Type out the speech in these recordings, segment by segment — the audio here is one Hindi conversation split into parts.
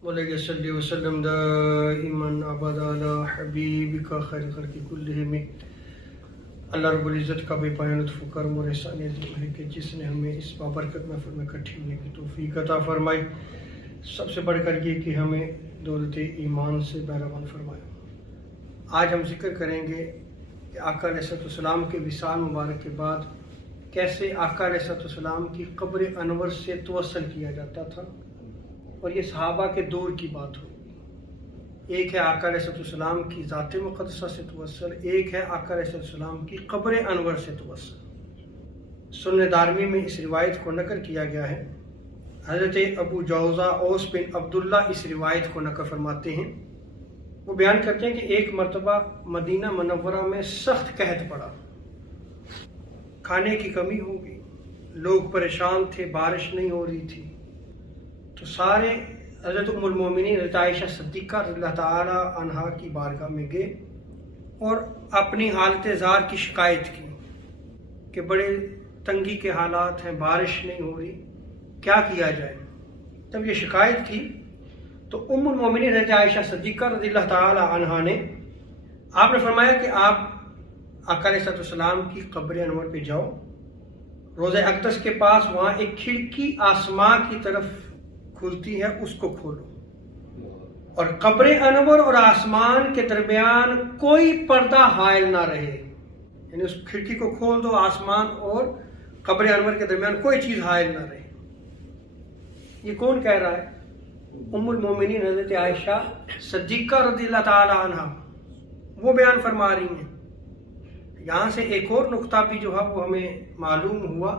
मौलाना सल्लल्लाहु अलैहि वसल्लम दाइमन अबदा अला हबीबिका खैर खल्क़ि कुल्लिहिम। अल्लाह रब्बुल इज़्ज़त का बेपाया लुत्फ़ व करम और एहसान अज़ीम है कि जिसने हमें इस बाबरकत महफ़िल में इकट्ठे होने की तौफ़ीक़ अता फ़रमाई। सबसे बढ़कर ये कि हमें दौलत ईमान से बहरामंद फरमाया। आज हम जिक्र करेंगे कि आका अलैहिस्सलाम के विसाल मुबारक के बाद कैसे आका अलैहिस्सलाम की क़ब्र अनवर से तवस्सुल किया जाता था, और ये सहाबा के दौर की बात होगी। एक है आका अलैहिस्सलाम की ज़ात मुक़द्दसा से तवस्सुल, एक है आका अलैहिस्सलाम की क़ब्र अनवर से तवस्सुल। सुन्नह दारमी में इस रिवायत को नकल किया गया है। हज़रत अबू जौज़ा औस बिन अब्दुल्ला इस रिवायत को नकल फरमाते हैं। वो बयान करते हैं कि एक मरतबा मदीना मुनव्वरा में सख्त कहत पड़ा, खाने की कमी हो गई, लोग परेशान थे, बारिश नहीं हो रही थी। तो सारे हज़रत उम्मुल मोमिनीन हज़रत आयशा सिद्दीक़ा रज़ियल्लाहु ताला अन्हा की बारगाह में गए और अपनी हालत ज़ार की शिकायत की कि बड़े तंगी के हालात हैं, बारिश नहीं हो रही, क्या किया जाए। जब ये शिकायत की तो उम्मुल मोमिनीन हज़रत आयशा सिद्दीक़ा रज़ियल्लाहु ताला अन्हा ने आपने फरमाया कि आप आका अलैहिस्सलाम की क़ब्र अनवर पे जाओ, रोज़े अक़दस के पास वहाँ एक खिड़की आसमां की तरफ खुलती है, उसको खोलो और क़ब्र अनवर और आसमान के दरमियान कोई पर्दा हायल ना रहे। यानी उस खिड़की को खोल दो, आसमान और क़ब्र अनवर के दरमियान कोई चीज़ हायल ना रहे। ये कौन कह रहा है? उम्मुल मोमिनीन हज़रत आयशा सिद्दीक़ा रज़ियल्लाहु ताला अन्हा वो बयान फरमा रही हैं। यहाँ से एक और नुक्ता भी जो है वो हमें मालूम हुआ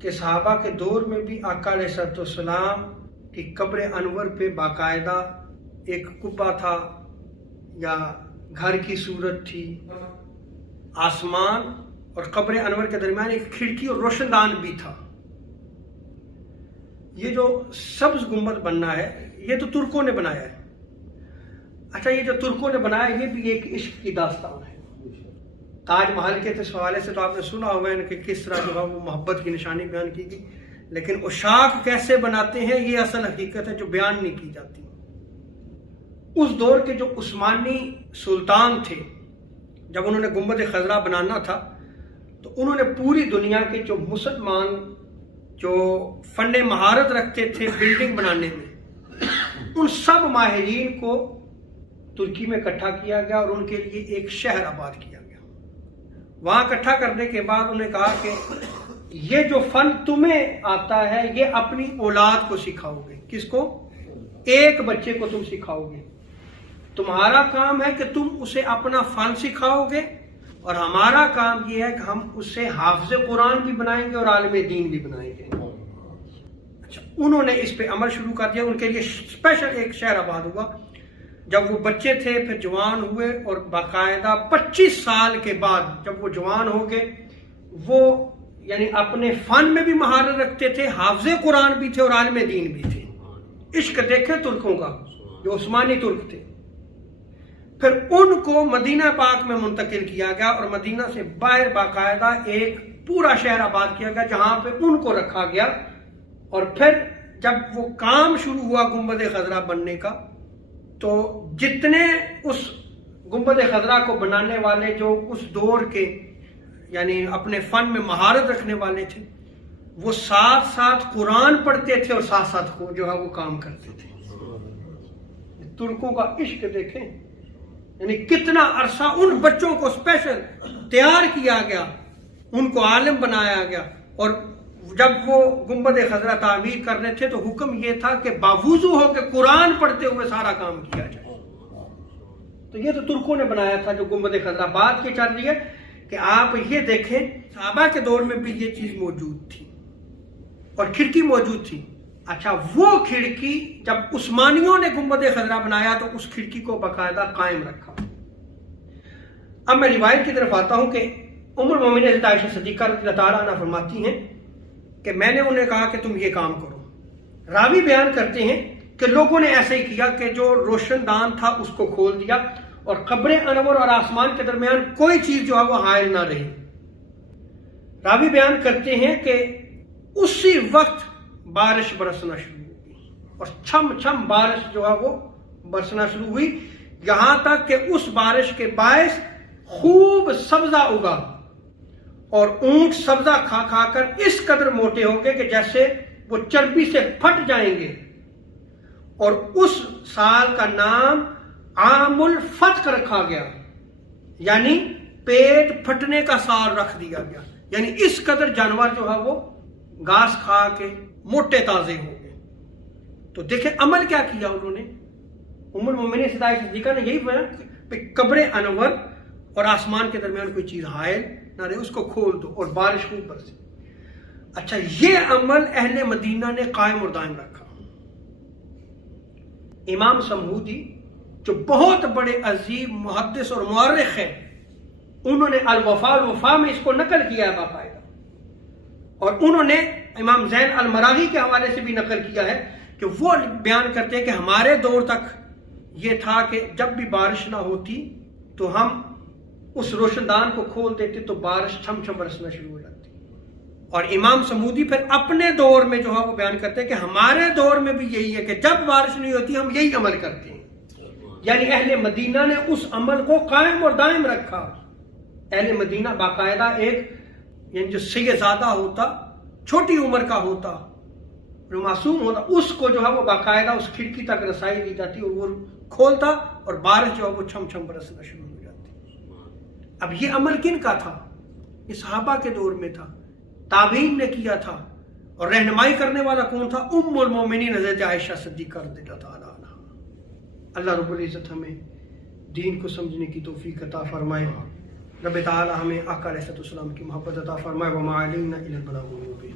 कि सहाबा के दौर में भी आका अलैहिस्सलाम की क़ब्र अनवर पे बाकायदा एक कुब्बा था या घर की सूरत थी। आसमान और क़ब्र अनवर के दरमियान एक खिड़की और रोशनदान भी था। ये जो सब्ज गुंबद बनना है ये तो तुर्कों ने बनाया है। अच्छा, ये जो तुर्कों ने बनाया ये भी एक इश्क की दास्तान है। ताजमहल के हवाले से तो आपने सुना होगा कि किस तरह जो है वो मोहब्बत की निशानी बयान की गई, लेकिन उशाक कैसे बनाते हैं ये असल हकीकत है जो बयान नहीं की जाती। उस दौर के जो उस्मानी सुल्तान थे, जब उन्होंने गुंबद खजरा बनाना था तो उन्होंने पूरी दुनिया के जो मुसलमान जो फन महारत रखते थे बिल्डिंग बनाने में, उन सब माहिरीन को तुर्की में इकट्ठा किया गया और उनके लिए एक शहर आबाद किया गया। वहां इकट्ठा करने के बाद उन्होंने कहा कि ये जो फन तुम्हें आता है ये अपनी औलाद को सिखाओगे। किसको? एक बच्चे को तुम सिखाओगे। तुम्हारा काम है कि तुम उसे अपना फन सिखाओगे और हमारा काम ये है कि हम उसे हाफिज कुरान भी बनाएंगे और आलिम दीन भी बनाएंगे। अच्छा, उन्होंने इस पे अमल शुरू कर दिया। उनके लिए स्पेशल एक शहर आबाद हुआ। जब वो बच्चे थे फिर जवान हुए और बाकायदा 25 साल के बाद जब वो जवान हो गए, वो यानी अपने फन में भी महारत रखते थे, हाफिज़े कुरान भी थे और आलिम दीन भी थे। इश्क देखे तुर्कों का, जो उस्मानी तुर्क थे। फिर उनको मदीना पाक में मुंतकिल किया गया और मदीना से बाहर बाकायदा एक पूरा शहर आबाद किया गया जहां पे उनको रखा गया। और फिर जब वो काम शुरू हुआ गुंबद खजरा बनने का, तो जितने उस गुंबद खजरा को बनाने वाले जो उस दौर के यानी अपने फन में महारत रखने वाले थे, वो साथ साथ कुरान पढ़ते थे और साथ साथ जो है वो काम करते थे। तुर्कों का इश्क देखें, यानी कितना अरसा उन बच्चों को स्पेशल तैयार किया गया, उनको आलिम बनाया गया। और जब वो गुंबद खजरा तामीर कर रहे थे तो हुक्म ये था कि बावजू होकर कुरान पढ़ते हुए सारा काम किया जाए। तो ये तो तुर्कों ने बनाया था जो गुंबद खजरा। बात ये चल रही है कि आप ये देखें सहाबा के दौर में भी ये चीज मौजूद थी और खिड़की मौजूद थी। अच्छा, वो खिड़की जब उस्मानियों ने गुंबद खजरा बनाया तो उस खिड़की को बाकायदा कायम रखा। अब मैं रिवायत की तरफ आता हूं कि उम्मुल मोमिनीन हज़रत आयशा सिद्दीक़ा रज़ियल्लाहु ताला अन्हा फरमाती हैं कि मैंने उन्हें कहा कि तुम ये काम करो। रावी बयान करते हैं कि लोगों ने ऐसे ही किया कि जो रोशनदान था उसको खोल दिया और क़ब्र अनवर और आसमान के दरमियान कोई चीज जो है वो हायल ना रही। रावी बयान करते हैं कि उसी वक्त बारिश बरसना शुरू हो गई और छम छम बारिश जो है वो बरसना शुरू हुई, यहां तक कि उस बारिश के बायस खूब सब्जा उगा और ऊंट सब्जा खा खाकर इस कदर मोटे हो गए कि जैसे वो चर्बी से फट जाएंगे। और उस साल का नाम आमुल फतक रखा गया, यानी पेट फटने का साल रख दिया गया। यानी इस कदर जानवर जो है वो घास खा के मोटे ताजे हो गए। तो देखें अमल क्या किया उन्होंने। उम्मुल मोमिनीन सिद्दीक़ा ने यही बयान कि कब्र अनवर और आसमान के दरमियान कोई चीज हायल ना रहे, उसको खोल दो और बारिश खूब बरसे। अच्छा, ये अमल अहले मदीना ने कायम और दायम रखा। इमाम समूदी जो बहुत बड़े अजीम मुहद्दिस और मुअर्रिख हैं, उन्होंने अल वफा में इसको नकल किया है बाकायदा, और उन्होंने इमाम ज़ैन अल मरागी के हवाले से भी नकल किया है कि वो बयान करते हैं कि हमारे दौर तक ये था कि जब भी बारिश ना होती तो हम उस रोशनदान को खोल देते तो बारिश छम छम बरसना शुरू हो जाती। और इमाम समूदी फिर अपने दौर में जो है वो बयान करते हैं कि हमारे दौर में भी यही है कि जब बारिश नहीं होती हम यही अमल करते हैं। यानी अहले मदीना ने उस अमल को कायम और दायम रखा। अहले मदीना बाकायदा एक, यानी जो सैयदादा होता, छोटी उम्र का होता, जो मासूम होता, उसको जो है वो बाकायदा उस खिड़की तक रसाई दी जाती और वो खोलता और बारिश जो है वो छम छम बरसना शुरू हो जाती। अब ये अमल किन का था? ये सहाबा के दौर में था, ताबीन ने किया था। और रहनुमाई करने वाला कौन था? उम्मुल मोमिनीन हज़रत आयशा सिद्दीक़ा रज़ियल्लाहु ताला अन्हा। अल्लाह रब्बुल इज़्ज़त हमें दीन को समझने की तौफीक अता फरमाए। रब ताला हमें आका अलैहिस्सलाम की मोहब्बत अता फरमाए। व मा अलैना इल्लल बलागुल मुबीन।